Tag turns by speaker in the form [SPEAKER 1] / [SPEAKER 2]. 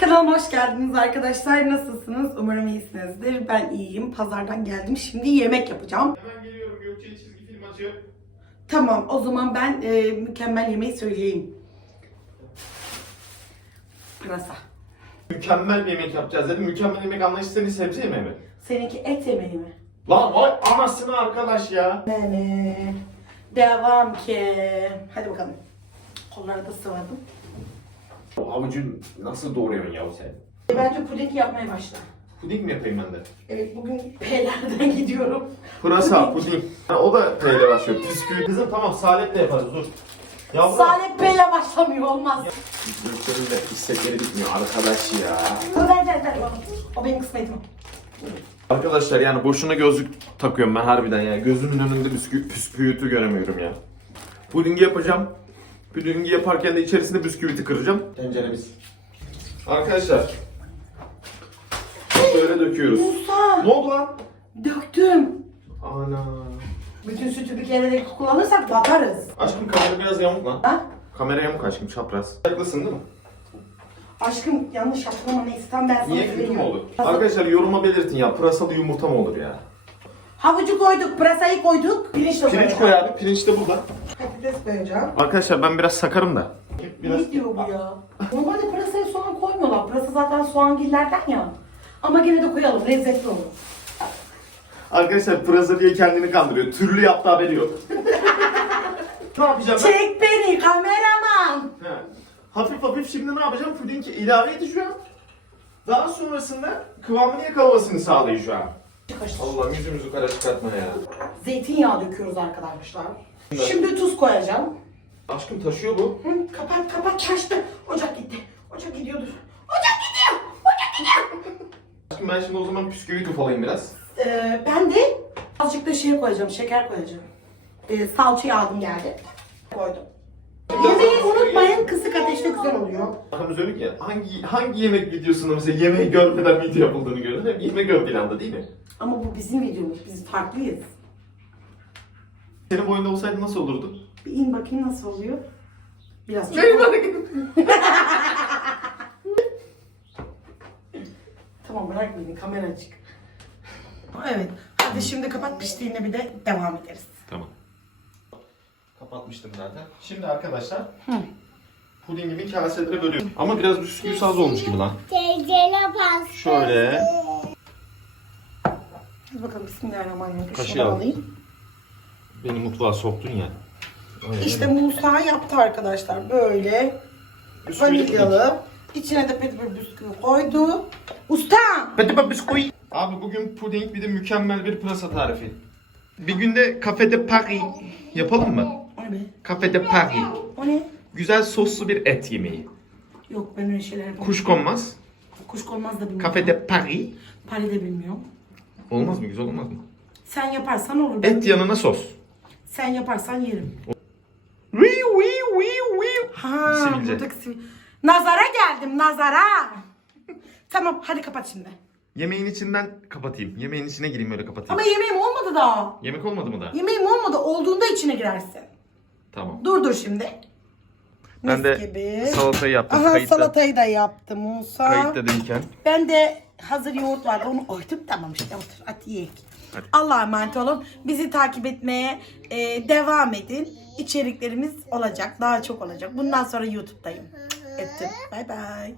[SPEAKER 1] Kanalıma hoş geldiniz arkadaşlar. Nasılsınız? Umarım iyisinizdir. Ben iyiyim. Pazardan geldim. Şimdi yemek yapacağım.
[SPEAKER 2] Hemen geliyorum Gökçe çizgi film açı.
[SPEAKER 1] Tamam o zaman ben e, mükemmel yemeği söyleyeyim. Pırasa.
[SPEAKER 2] Mükemmel bir yemek yapacağız dedim. Mükemmel yemek anlayışı senin sebze yemeği mi?
[SPEAKER 1] Seninki et yemeği mi?
[SPEAKER 2] Lan vay anasını arkadaş ya.
[SPEAKER 1] Mene. Devam ki. Hadi bakalım. Kolları da sıvadım.
[SPEAKER 2] Avucu nasıl doğruyorsun ya sen?
[SPEAKER 1] E, Bence puding yapmaya başla.
[SPEAKER 2] Puding mi yapayım ben de?
[SPEAKER 1] Evet bugün P'lerden gidiyorum.
[SPEAKER 2] Pırasa, puding. Ha, o da P ile başlıyor. Bisküvi. Kızım tamam salep'le yaparız dur. Yavrum.
[SPEAKER 1] Salep P ile başlamıyor olmaz.
[SPEAKER 2] Gökçe'nin de istekleri bitmiyor arkadaş ya.
[SPEAKER 1] Ver ver ver. O benim kısmetim.
[SPEAKER 2] Arkadaşlar yani boşuna gözlük takıyorum ben harbiden ya. Gözümün önünde bisküvi püsküviti göremiyorum ya. Pudingi yapacağım. Pudingi yaparken de içerisine bisküviti kıracağım. Tenceremiz. Arkadaşlar. Böyle döküyoruz.
[SPEAKER 1] Musa
[SPEAKER 2] Ne oldu lan?
[SPEAKER 1] döktüm.
[SPEAKER 2] Ana.
[SPEAKER 1] Bütün sütü bir kere de kullanırsak batarız.
[SPEAKER 2] Aşkım kamera biraz yamuk lan.
[SPEAKER 1] Ha?
[SPEAKER 2] Kamera yamuk aşkım çapraz. Haklısın değil mi?
[SPEAKER 1] Aşkım yanlış yaptım ama neyse tamam ben sana
[SPEAKER 2] Niye kötü mü?
[SPEAKER 1] Hazır-
[SPEAKER 2] Arkadaşlar yoruma belirtin ya. Pırasalı yumurta mı olur ya?
[SPEAKER 1] Havucu koyduk, pırasayı koyduk. Pirinç de
[SPEAKER 2] Pirinç koy abi. Pirinç de burada.
[SPEAKER 1] Patates koyacağım.
[SPEAKER 2] Arkadaşlar ben biraz sakarım da. Biraz
[SPEAKER 1] Ne diyor bu ya? Normalde pırasaya soğan koymuyorlar. Pırasa zaten soğangillerden ya. Ama gene de koyalım, lezzetli olur.
[SPEAKER 2] Arkadaşlar pırasa diye kendini kandırıyor. Türlü yaptı haberi yok. ne yapacağım ben?
[SPEAKER 1] Çek beni kameraman.
[SPEAKER 2] He. Hafif hafif şimdi ne yapacağım? Pudingi ilave edeceğim. Daha sonrasında kıvamını yakalamasını.
[SPEAKER 1] Kaşık.
[SPEAKER 2] Allah'ım yüzümüzü kara çıkartma ya.
[SPEAKER 1] Zeytinyağı döküyoruz arkadaşlar. Şimdi tuz koyacağım.
[SPEAKER 2] Aşkım taşıyor bu.
[SPEAKER 1] Hı, kapat kapat şaştı. Ocak gitti. Ocak gidiyordur. Ocak gidiyor. Ocak gidiyor.
[SPEAKER 2] Aşkım ben şimdi o zaman bisküvi tufalayayım biraz.
[SPEAKER 1] Ee, ben de azıcık da şey koyacağım, şeker koyacağım. Ee, salçayı aldım geldi. Koydum. Unutmayın, kısık ateşte güzel oluyor.
[SPEAKER 2] Bakın söyledik ya hangi hangi yemek videosunda mesela yemeği görmeden video yapıldığını görüyoruz. Hep yemek ön planda değil mi?
[SPEAKER 1] Ama bu bizim videomuz, biz farklıyız.
[SPEAKER 2] Senin boyunda olsaydı nasıl olurdu?
[SPEAKER 1] Bir in bakayım nasıl oluyor. Biraz Tamam bırak beni, kamera açık. Evet, hadi şimdi kapat piştiğinde bir de devam ederiz.
[SPEAKER 2] Tamam. Kapatmıştım zaten. Şimdi arkadaşlar pudingimi kaselere bölüyorum. Ama biraz bisküvisi az olmuş gibi lan.
[SPEAKER 3] Teyzeyle pasta.
[SPEAKER 2] Şöyle.
[SPEAKER 1] Hadi bakalım bismillahirrahmanirrahim.
[SPEAKER 2] Kaşığı al.
[SPEAKER 1] alayım.
[SPEAKER 2] Beni mutfağa soktun ya. Öyle
[SPEAKER 1] İşte? Musa yaptı arkadaşlar böyle.
[SPEAKER 2] Bisküvili
[SPEAKER 1] Vanilyalı. İçine de petibör bisküvi koydu. Usta!
[SPEAKER 2] Petit pas bisküvi. Abi bugün puding bir de mükemmel bir pırasa tarifi. Bir günde kafede Paris yapalım mı?
[SPEAKER 1] O ne?
[SPEAKER 2] Kafede Paris.
[SPEAKER 1] O ne?
[SPEAKER 2] Güzel soslu bir et yemeği.
[SPEAKER 1] Yok ben öyle şeyler yapamam.
[SPEAKER 2] Kuş konmaz.
[SPEAKER 1] Kuş konmaz da bilmiyorum.
[SPEAKER 2] Kafede Paris.
[SPEAKER 1] Pari de bilmiyorum.
[SPEAKER 2] Olmaz mı? Güzel olmaz mı?
[SPEAKER 1] Sen yaparsan olur.
[SPEAKER 2] Et yanına sos.
[SPEAKER 1] Sen yaparsan yerim.
[SPEAKER 2] Wii wii wii wii.
[SPEAKER 1] Ha,
[SPEAKER 2] Sivilce.
[SPEAKER 1] buradaki sivil- Nazara geldim, nazara. tamam, hadi kapat şimdi.
[SPEAKER 2] Yemeğin içinden kapatayım. Yemeğin içine gireyim öyle kapatayım.
[SPEAKER 1] Ama yemeğim olmadı daha.
[SPEAKER 2] Yemek olmadı mı daha?
[SPEAKER 1] Yemeğim olmadı. Olduğunda içine girersin.
[SPEAKER 2] Tamam.
[SPEAKER 1] Dur dur şimdi.
[SPEAKER 2] Ben de
[SPEAKER 1] gibi.
[SPEAKER 2] salatayı yaptım.
[SPEAKER 1] Aha
[SPEAKER 2] kayıtta,
[SPEAKER 1] salatayı da yaptı Musa.
[SPEAKER 2] kayıtta değilken.
[SPEAKER 1] Ben de hazır yoğurt vardı onu koydum tamam işte otur hadi yiyek. Allah'a emanet olun. Bizi takip etmeye e, devam edin. İçeriklerimiz olacak. Daha çok olacak. Bundan sonra YouTube'dayım. Öptüm. Bay bay.